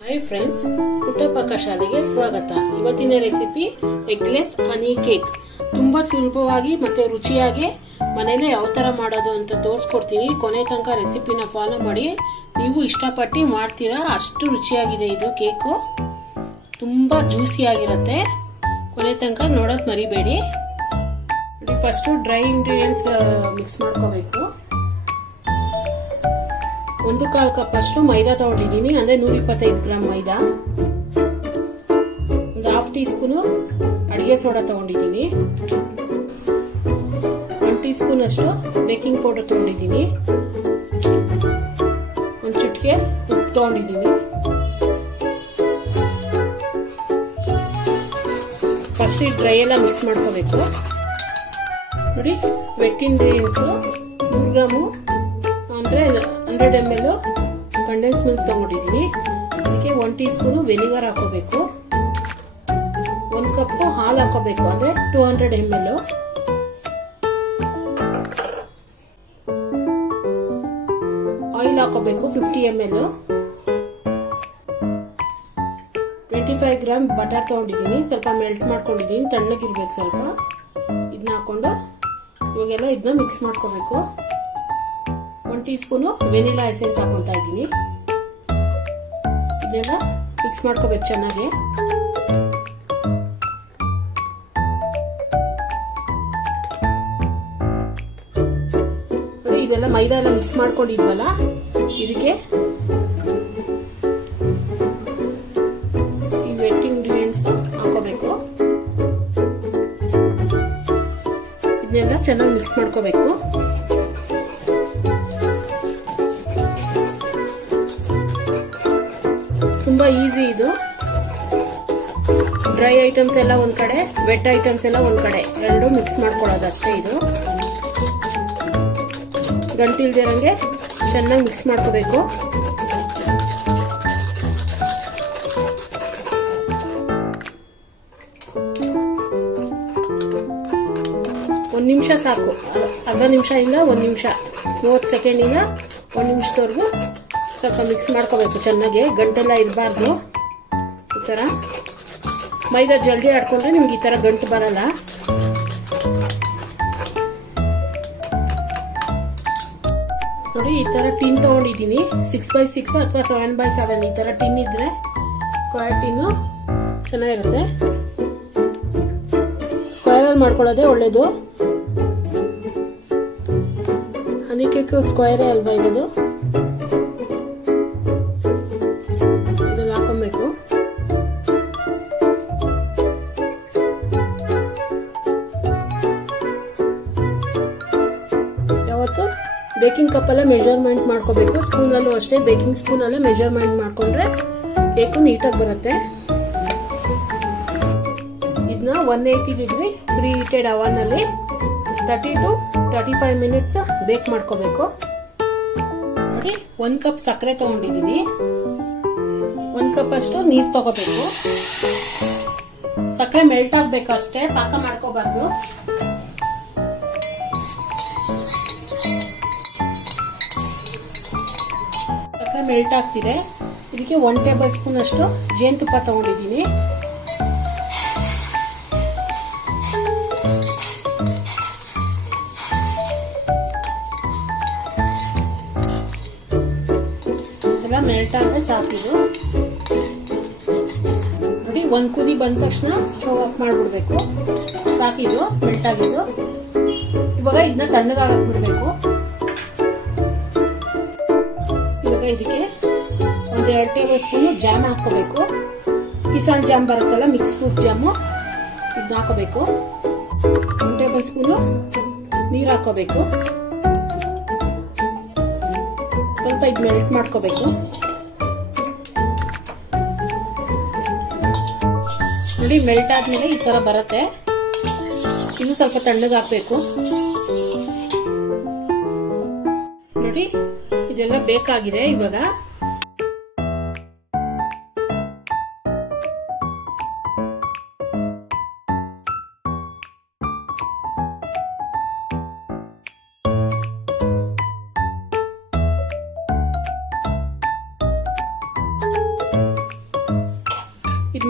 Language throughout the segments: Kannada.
हाय फ्रेंड्स, पुट्टा पाकशालेಗೆ ಸ್ವಾಗತ। ಇವತ್ತಿನ ರೆಸಿಪಿ ಎಗ್ಲೆಸ್ ಹನಿ ಕೇಕ್। ತುಂಬಾ ಸುಲಭವಾಗಿ ಮತ್ತೆ ರುಚಿಯಾಗಿ ಮನೆಯಲ್ಲೇ ಯಾವ ತರ ಮಾಡೋದು ಅಂತ ತೋರಿಸ್ಕೊಡ್ತೀನಿ। ಕೊನೆ ತನಕ ರೆಸಿಪಿನ ಫಾಲೋ ಮಾಡಿ, ನೀವು ಇಷ್ಟಪಟ್ಟು ಮಾಡ್ತೀರಾ। ಅಷ್ಟು ರುಚಿಯಾಗಿದೆ ಇದು ಕೇಕ್, ತುಂಬಾ ಜ್ಯೂಸಿ ಆಗಿರುತ್ತೆ। ಕೊನೆ ತನಕ ನೋಡೋದು ಮರಿಬೇಡಿ। ಫಸ್ಟ್ ಡ್ರೈ ಇಂಗ್ರೀಡಿಯೆಂಟ್ಸ್ ಮಿಕ್ಸ್ ಮಾಡ್ಕೋಬೇಕು। 1/4 ಕಪ್ ಅಷ್ಟು ಮೈದಾ ತಗೊಂಡಿದ್ದೀನಿ, ಅಂದ್ರೆ 125 ಗ್ರಾಂ ಮೈದಾ। ಒಂದು ಹಾಫ್ ಟೀ ಸ್ಪೂನ್ ಅಡಿಗೆ ಸೋಡಾ ತಗೊಂಡಿದ್ದೀನಿ, 1 ಟೀ ಸ್ಪೂನ್ ಅಷ್ಟು ಬೇಕಿಂಗ್ ಪೌಡರ್ ತಗೊಂಡಿದ್ದೀನಿ, ಒಂದು ಚಿಟಿಕೆ ಉಪ್ಪು ತಗೊಂಡಿದ್ದೀನಿ। ಫಸ್ಟ್ ಡ್ರೈ ಎಲ್ಲ ಮಿಕ್ಸ್ ಮಾಡ್ಕೋಬೇಕು। ನೋಡಿ, ವೆಟ್ ಇಂಗ್ರೀಡಿಯೆಂಟ್ಸ್ 100 ಗ್ರಾಮು ಅಂದ್ರೆ 100 ml condensed ಮಿಲ್ಕ್ ತಗೊಂಡಿದ್ದೀನಿ। ಅದಕ್ಕೆ 1 ಟೀ ಸ್ಪೂನ್ ವೆನಿಗರ್ ಹಾಕೋಬೇಕು, 1 ಕಪ್ ಹಾಲು ಹಾಕೋಬೇಕು, ಅಂದ್ರೆ 200 ml। ಆಯಿಲ್ ಹಾಕೋಬೇಕು 50 ml, 25 ಗ್ರಾಂ ಬಟರ್ ತಗೊಂಡಿದ್ದೀನಿ, ಸ್ವಲ್ಪ ಮೆಲ್ಟ್ ಮಾಡ್ಕೊಂಡಿದ್ದೀನಿ, ತಣ್ಣಗಿರ್ಬೇಕು ಸ್ವಲ್ಪ। ಇದನ್ನ ಹಾಕೊಂಡು ಇವಾಗೆಲ್ಲ ಇದನ್ನ ಮಿಕ್ಸ್ ಮಾಡ್ಕೋಬೇಕು। 1 ಟೀ ಸ್ಪೂನ್ ವೆನಿಲಾ ಎಸೆನ್ಸ್ ಹಾಕೊಂತಾ ಇದ್ದೀನಿ, ಇದನ್ನೆಲ್ಲ ಮಿಕ್ಸ್ ಮಾಡ್ಕೋಬೇಕು ಚೆನ್ನಾಗಿ। ನೋಡಿ, ಇದೆಲ್ಲ ಮೈದಾ ಎಲ್ಲ ಮಿಕ್ಸ್ ಮಾಡ್ಕೊಂಡಿದ್ವಲ್ಲ, ಇದಕ್ಕೆ ಈ ವೆಟ್ ಇಂಗ್ರೀಡಿಯೆಂಟ್ಸ್ ಹಾಕೋಬೇಕು। ಇದನ್ನೆಲ್ಲ ಚೆನ್ನಾಗಿ ಮಿಕ್ಸ್ ಮಾಡ್ಕೋಬೇಕು। ತುಂಬಾ ಈಸಿ ಇದು। ಡ್ರೈ ಐಟಮ್ಸ್ ಎಲ್ಲ ಒಂದ್ ಕಡೆ, ವೆಟ್ ಐಟಮ್ಸ್ ಎಲ್ಲ ಒಂದ್ ಕಡೆ, ಎರಡು ಮಿಕ್ಸ್ ಮಾಡ್ಕೊಳ್ಳೋದು ಅಷ್ಟೇ। ಇದು ಗಂಟಿಲ್ದಿರಂಗೆ ಚೆನ್ನಾಗಿ ಮಿಕ್ಸ್ ಮಾಡ್ಕೋಬೇಕು। ಒಂದ್ ನಿಮಿಷ ಸಾಕು, ಅರ್ಧ ನಿಮಿಷ ಇಲ್ಲ 1 ನಿಮಿಷ, 30 ಸೆಕೆಂಡ್ ಇಂದ 1 ನಿಮಿಷದವರೆಗೂ ಸ್ವಲ್ಪ ಮಿಕ್ಸ್ ಮಾಡ್ಕೋಬೇಕು ಚೆನ್ನಾಗಿ, ಗಂಟೆಲ್ಲ ಇರಬಾರ್ದು। ಈ ತರ ಮೈದಾ ಜಲ್ದಿ ಆಡ್ಕೊಂಡ್ರೆ ನಿಮ್ಗೆ ಈ ತರ ಗಂಟು ಬರಲ್ಲ। ನೋಡಿ, ಈ ತರ ಟಿನ್ ತಗೊಂಡಿದ್ದೀನಿ, 6x6 ಅಥವಾ 7x7 ಈ ತರ ಟಿನ್ ಇದ್ರೆ, ಸ್ಕ್ವೇರ್ ಟಿನ್ ಚೆನ್ನಾಗಿರುತ್ತೆ। ಸ್ಕ್ವೇರ್ ಅಲ್ಲಿ ಮಾಡ್ಕೊಳ್ಳೋದೇ ಒಳ್ಳೇದು। ಹನಿ ಕೇಕ್ ಸ್ಕ್ವೇರೇ ಅಲ್ವಾ ಇರೋದು। ಬೇಕಿಂಗ್ ಕಪ್ ಅಲ್ಲೇ ಮೆಜರ್ಮೆಂಟ್ ಮಾಡ್ಕೋಬೇಕು, ಸ್ಪೂನ್ ಅಲ್ಲೂ ಅಷ್ಟೇ ಬೇಕಿಂಗ್ ಸ್ಪೂನ್ ಅಲ್ಲೇ ಮೆಜರ್ಮೆಂಟ್ ಮಾಡ್ಕೊಂಡ್ರೆ ಕೇಕು ನೀಟಾಗಿ ಬರುತ್ತೆ। ಇದನ್ನ 180 ಡಿಗ್ರಿ ಪ್ರೀ ಹೀಟೆಡ್ ಅವನ್ ಅಲ್ಲಿ 30 to 35 ಮಿನಿಟ್ಸ್ ಬೇಕ್ ಮಾಡ್ಕೋಬೇಕು। ನೋಡಿ, 1 ಕಪ್ ಸಕ್ಕರೆ ತಗೊಂಡಿದ್ದೀನಿ, 1 ಕಪ್ ಅಷ್ಟು ನೀರು ತಗೋಬೇಕು। ಸಕ್ಕರೆ ಮೆಲ್ಟ್ ಆಗ್ಬೇಕು ಅಷ್ಟೇ, ಪಾಕ ಮಾಡ್ಕೋಬಾರ್ದು। ಮೆಲ್ಟ್ ಆಗ್ತಿದೆ, ಇದಕ್ಕೆ 1 ಟೇಬಲ್ ಸ್ಪೂನ್ ಅಷ್ಟು ಜೇನುತುಪ್ಪ ತಗೊಂಡಿದ್ದೀನಿ, ಎಲ್ಲ ಮೆಲ್ಟ್ ಆದ್ರೆ ಸಾಕಿದು। ನೋಡಿ, 1 ಕುದಿ ಬಂದ ತಕ್ಷಣ ಸ್ಟವ್ ಆಫ್ ಮಾಡ್ಬಿಡ್ಬೇಕು, ಸಾಕಿದು ಮೆಲ್ಟ್ ಆಗಿದ್ದು। ಇವಾಗ ಇದನ್ನ ತಣ್ಣಗಾಗಕ್ ಬಿಡ್ಬೇಕು। ಇದಕ್ಕೆ 1-2 ಟೇಬಲ್ ಸ್ಪೂನ್ ಜಾಮ್ ಹಾಕೋಬೇಕು, ಕಿಸಾನ್ ಜಾಮ್ ಬರುತ್ತಲ್ಲ, ಮಿಕ್ಸ್ ಫ್ರೂಟ್ ಜಾಮು, ಇದನ್ನ ಹಾಕೋಬೇಕು। 1 ಟೇಬಲ್ ಸ್ಪೂನ್ ನೀರು ಹಾಕೋಬೇಕು, ಸ್ವಲ್ಪ ಇದು ಮೆಲ್ಟ್ ಮಾಡ್ಕೋಬೇಕು। ನೋಡಿ, ಮೆಲ್ಟ್ ಆದ್ಮೇಲೆ ಈ ತರ ಬರುತ್ತೆ, ಇನ್ನು ಸ್ವಲ್ಪ ತಣ್ಣಗಾಕ್ಬೇಕು। ನೋಡಿ, ಇದೆಲ್ಲ ಬೇಕಾಗಿದೆ। ಇವಾಗ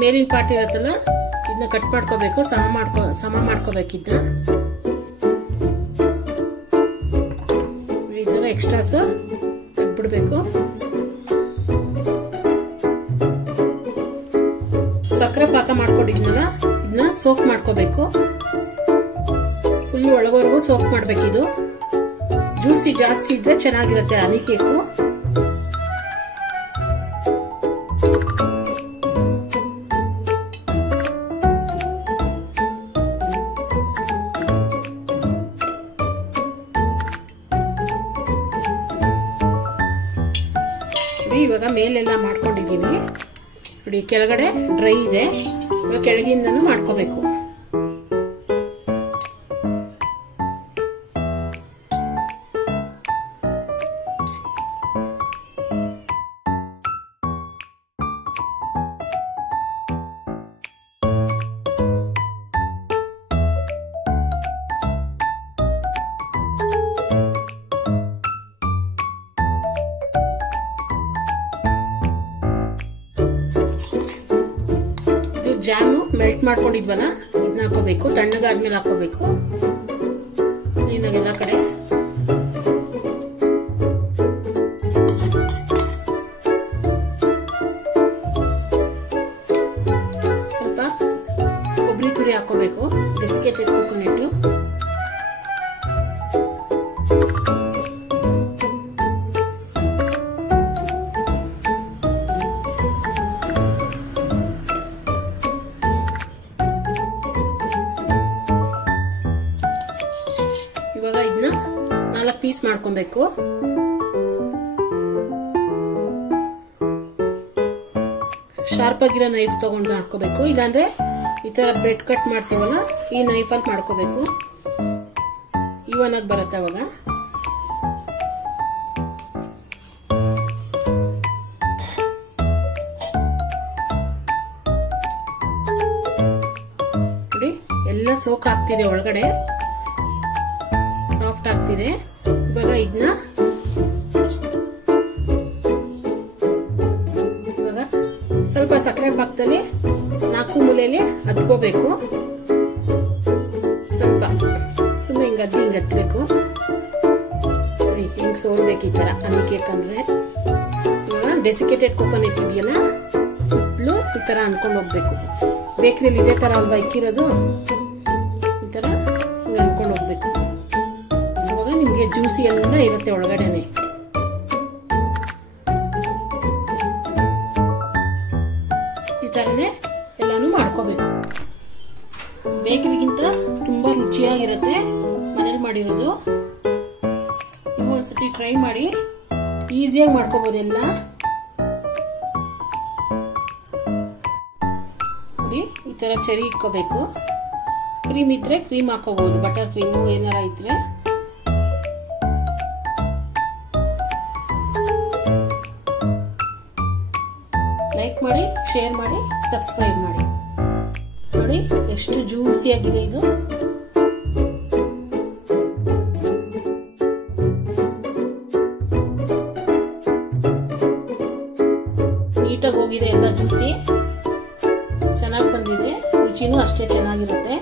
ಮೇಲಿನ ಪಾರ್ಟ್ ಇರತ್ತಲ್ಲ ಇದನ್ನ ಕಟ್ ಮಾಡ್ಕೋಬೇಕು, ಸಮ ಮಾಡ್ಕೋಬೇಕಿದ್ದ ಈ ತರ ಎಕ್ಸ್ಟ್ರಾಸ್ ತೆಗ್ದ್ಬಿಡ್ಬೇಕು. ಸಕ್ಕರೆ ಪಾಕ ಮಾಡ್ಕೊಂಡಿದ್ನಲ್ಲ ಇದನ್ನ ಸೋಕ್ ಮಾಡ್ಕೋಬೇಕು. ಫುಲ್ ಒಳಗೋರ್ಗು ಸೋಕ್ ಮಾಡ್ಬೇಕಿದು. ಜ್ಯೂಸಿ ಜಾಸ್ತಿ ಇದ್ರೆ ಚೆನ್ನಾಗಿರುತ್ತೆ ಹನಿ ಕೇಕು. ಇವಾಗ ಮೇಲೆಲ್ಲ ಮಾಡ್ಕೊಂಡಿದ್ದೀನಿ ನೋಡಿ, ಕೆಳಗಡೆ ಡ್ರೈ ಇದೆ, ಇವಾಗ ಕೆಳಗಿಂದನೂ ಮಾಡ್ಕೋಬೇಕು. ಜಾಮು ಮೆಲ್ಟ್ ಮಾಡ್ಕೊಂಡಿದ್ವಲ್ಲ ಇದನ್ನ ಹಾಕೋಬೇಕು. ತಣ್ಣಗಾದ್ಮೇಲೆ ಹಾಕೋಬೇಕು ನೀನಾಗೆಲ್ಲ ಕಡೆ. ಸ್ವಲ್ಪ ಕೊಬ್ಬರಿ ತುರಿ ಹಾಕೋಬೇಕು, ಡೆಸಿಕೇಟೆಡ್ ಕೋಕೋನಟ್. ಇವಾಗ ಇದನ್ನ 4 ಪೀಸ್ ಮಾಡ್ಕೊಬೇಕು. ಶಾರ್ಪ್ ಆಗಿರೋ ನೈಫ್ ತಗೊಂಡು ಮಾಡ್ಕೋಬೇಕು, ಇಲ್ಲಾಂದ್ರೆ ಈ ತರ ಬ್ರೆಡ್ ಕಟ್ ಮಾಡ್ತೀವಲ್ಲ ಈ ನೈಫ್ ಅಲ್ಲಿ ಮಾಡ್ಕೋಬೇಕು. ಇವನ್ ಆಗಿ ಬರುತ್ತೆ ಅವಾಗ. ನೋಡಿ ಎಲ್ಲ ಸೋಕ್ ಆಗ್ತಿದೆ ಒಳಗಡೆ, ಸಾಫ್ಟ್ ಆಗ್ತಿದೆ. ಇವಾಗ ಇದನ್ನ ಇವಾಗ ಸ್ವಲ್ಪ ಸಕ್ಕರೆ ಪಾಕದಲ್ಲಿ 4 ಮೂಲೆಯಲ್ಲಿ ಹತ್ಕೋಬೇಕು. ಸ್ವಲ್ಪ ಸುಮ್ಮನೆ ಹಿಂಗ್ ಹತ್ಬೇಕು. ಹಿಂಗ್ ಸೋರ್ಬೇಕು ಈ ತರ ಹನಿ ಕೇಕ್ ಅಂದ್ರೆ. ಇವಾಗ ಡೆಸಿಕೇಟೆಡ್ ಕೋಕೋನಟ್ ಇದೆಯಲ್ಲ ಸುತ್ತಲೂ ಈ ತರ ಅನ್ಕೊಂಡು ಹೋಗ್ಬೇಕು. ಬೇಕರಿಯಲ್ಲಿ ಇದೇ ತರ ಅಲ್ವಾ ಇಕ್ಕಿರೋದು, ಈ ತರ ಹಿಂಗ್ ಅನ್ಕೊಂಡು ಹೋಗ್ಬೇಕು. ನಿಮ್ಗೆ ಜ್ಯೂಸಿ ಎಲ್ಲ ಇರುತ್ತೆ ಒಳಗಡೆನೆ. ಈ ತರನೇ ಎಲ್ಲಾನು ಮಾಡ್ಕೋಬೇಕು. ಬೇಕರಿಗಿಂತ ತುಂಬಾ ರುಚಿಯಾಗಿರುತ್ತೆ ಮನೇಲಿ ಮಾಡಿರೋದು. ನೀವು ಒಂದ್ಸತಿ ಟ್ರೈ ಮಾಡಿ, ಈಸಿಯಾಗಿ ಮಾಡ್ಕೋಬಹುದು ಎಲ್ಲ. ನೋಡಿ ಈ ತರ ಚೆರಿ ಇಕ್ಕೋಬೇಕು. ಕ್ರೀಮ್ ಇದ್ರೆ ಕ್ರೀಮ್ ಹಾಕೋಬಹುದು, ಬಟರ್ ಕ್ರೀಮು ಏನಾರ ಇದ್ರೆ. ಲೈಕ್ ಮಾಡಿ, ಶೇರ್ ಮಾಡಿ, ಸಬ್ಸ್ಕ್ರೈಬ್ ಮಾಡಿ. ನೋಡಿ ಎಷ್ಟು ಜ್ಯೂಸಿ ಆಗಿದೆ ಇದು. ನೀಟಾಗಿ ಹೋಗಿದೆ ಎಲ್ಲ ಜ್ಯೂಸಿ, ಚೆನ್ನಾಗಿ ಬಂದಿದೆ. ರುಚಿನೂ ಅಷ್ಟೇ ಚೆನ್ನಾಗಿರುತ್ತೆ.